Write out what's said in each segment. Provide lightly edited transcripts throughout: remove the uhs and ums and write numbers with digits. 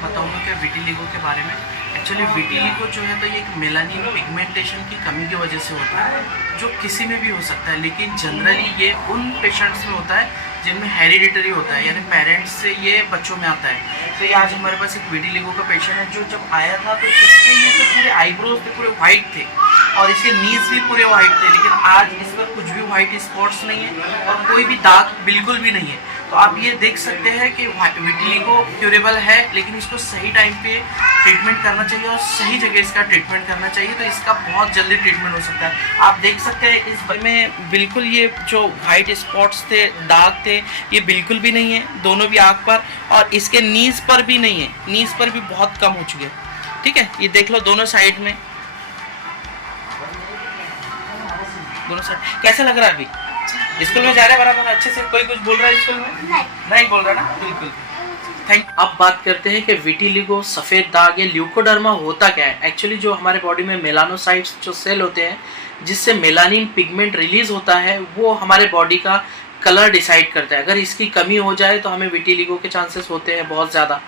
आपको बताऊंगा कि विटिलिगो के बारे में। एक्चुअली विटिलिगो जो है तो ये एक मेलानिन पिगमेंटेशन की कमी की वजह से होता है, जो किसी में भी हो सकता है, लेकिन जनरली ये उन पेशेंट्स में होता है जिनमें हेरिडिटरी होता है, यानी पेरेंट्स से ये बच्चों में आता है। तो ये आज हमारे पास एक विटिलिगो का पेशेंट है जो जब आया था तो इसके ये जो पूरे आईब्रोज थे पूरे वाइट थे और इसके नीज भी पूरे वाइट थे, लेकिन आज इस पर कुछ भी वाइट स्पॉट्स नहीं है और कोई भी दाग बिल्कुल भी नहीं है। तो आप ये देख सकते हैं कि विटिलिगो क्यूरेबल है, लेकिन इसको सही टाइम पे ट्रीटमेंट करना चाहिए और सही जगह इसका ट्रीटमेंट करना चाहिए, तो इसका बहुत जल्दी ट्रीटमेंट हो सकता है। आप देख सकते हैं इस में बिल्कुल ये जो वाइट स्पॉट्स थे, दाग थे, ये बिल्कुल भी नहीं है, दोनों भी आँख पर, और इसके नीज पर भी नहीं है, नीज पर भी बहुत कम हो चुके हैं। ठीक है, ये देख लो दोनों साइड में, दोनों साइड। कैसा लग रहा है अभी? स्कूल में जा रहे हैं बराबर अच्छे से? कोई कुछ बोल रहा है स्कूल में? नहीं बोल रहा ना, बिल्कुल। थैंक। अब बात करते हैं कि विटिलिगो, सफ़ेद दाग या ल्यूकोडर्मा होता क्या है। एक्चुअली जो हमारे बॉडी में मेलानोसाइट्स जो सेल होते हैं जिससे मेलानिन पिगमेंट रिलीज होता है, वो हमारे बॉडी का कलर डिसाइड करता है। अगर इसकी कमी हो जाए तो हमें विटिलिगो के चांसेस होते हैं बहुत ज़्यादा।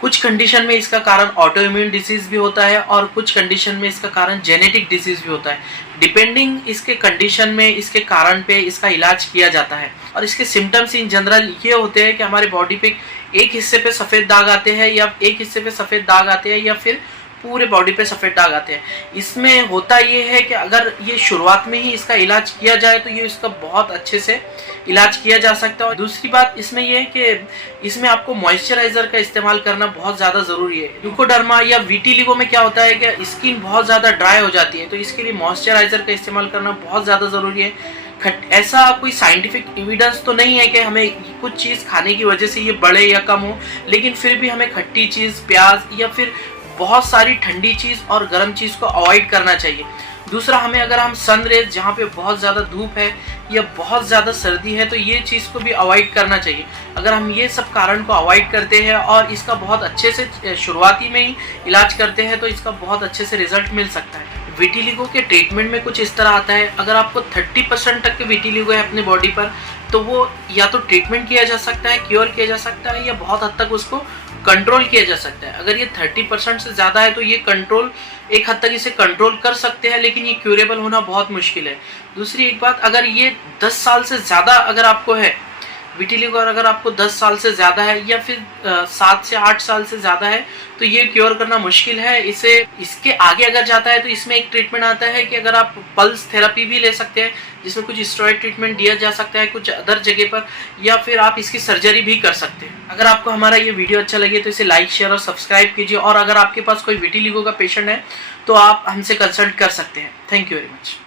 कुछ कंडीशन में इसका कारण ऑटो इम्यून डिसीज भी होता है और कुछ कंडीशन में इसका कारण जेनेटिक डिसीज भी होता है। डिपेंडिंग इसके कंडीशन में, इसके कारण पे इसका इलाज किया जाता है। और इसके सिम्टम्स इन जनरल ये होते हैं कि हमारे बॉडी पे एक हिस्से पे सफ़ेद दाग आते हैं, या एक हिस्से पे सफ़ेद दाग आते हैं, या फिर पूरे बॉडी पे सफ़ेद दाग आते हैं। इसमें होता ये है कि अगर ये शुरुआत में ही इसका इलाज किया जाए तो ये इसका बहुत अच्छे से इलाज किया जा सकता है। और दूसरी बात इसमें यह है कि इसमें आपको मॉइस्चराइजर का इस्तेमाल करना बहुत ज़्यादा ज़रूरी है। ल्यूकोडर्मा या विटिलिगो में क्या होता है कि स्किन बहुत ज़्यादा ड्राई हो जाती है, तो इसके लिए मॉइस्चराइजर का इस्तेमाल करना बहुत ज़्यादा ज़रूरी है। ऐसा कोई साइंटिफिक एविडेंस तो नहीं है कि हमें कुछ चीज़ खाने की वजह से ये बढ़े या कम हो, लेकिन फिर भी हमें खट्टी चीज़, प्याज या फिर बहुत सारी ठंडी चीज़ और गर्म चीज़ को अवॉइड करना चाहिए। दूसरा, हमें अगर हम सनरेज जहाँ पे बहुत ज़्यादा धूप है या बहुत ज़्यादा सर्दी है तो ये चीज़ को भी अवॉइड करना चाहिए। अगर हम ये सब कारण को अवॉइड करते हैं और इसका बहुत अच्छे से शुरुआती में ही इलाज करते हैं तो इसका बहुत अच्छे से रिजल्ट मिल सकता है। विटिलिगो के ट्रीटमेंट में कुछ इस तरह आता है, अगर आपको 30% तक के विटिलिगो है अपने बॉडी पर तो वो या तो ट्रीटमेंट किया जा सकता है, क्योर किया जा सकता है, या बहुत हद तक उसको कंट्रोल किया जा सकता है। अगर ये 30% से ज़्यादा है तो ये कंट्रोल, एक हद तक इसे कंट्रोल कर सकते हैं, लेकिन ये क्यूरेबल होना बहुत मुश्किल है। दूसरी एक बात, अगर ये 10 साल से ज़्यादा अगर आपको है विटिलिगो, और अगर आपको 10 साल से ज़्यादा है या फिर 7 से 8 साल से ज़्यादा है तो ये क्योर करना मुश्किल है। इसके आगे अगर जाता है तो इसमें एक ट्रीटमेंट आता है कि अगर आप पल्स थेरेपी भी ले सकते हैं, जिसमें कुछ स्टेरॉइड ट्रीटमेंट दिया जा सकता है कुछ अदर जगह पर, या फिर आप इसकी सर्जरी भी कर सकते हैं। अगर आपको हमारा ये वीडियो अच्छा लगे तो इसे लाइक, शेयर और सब्सक्राइब कीजिए, और अगर आपके पास कोई विटिलिगो का पेशेंट है तो आप हमसे कंसल्ट कर सकते हैं। Thank you very much.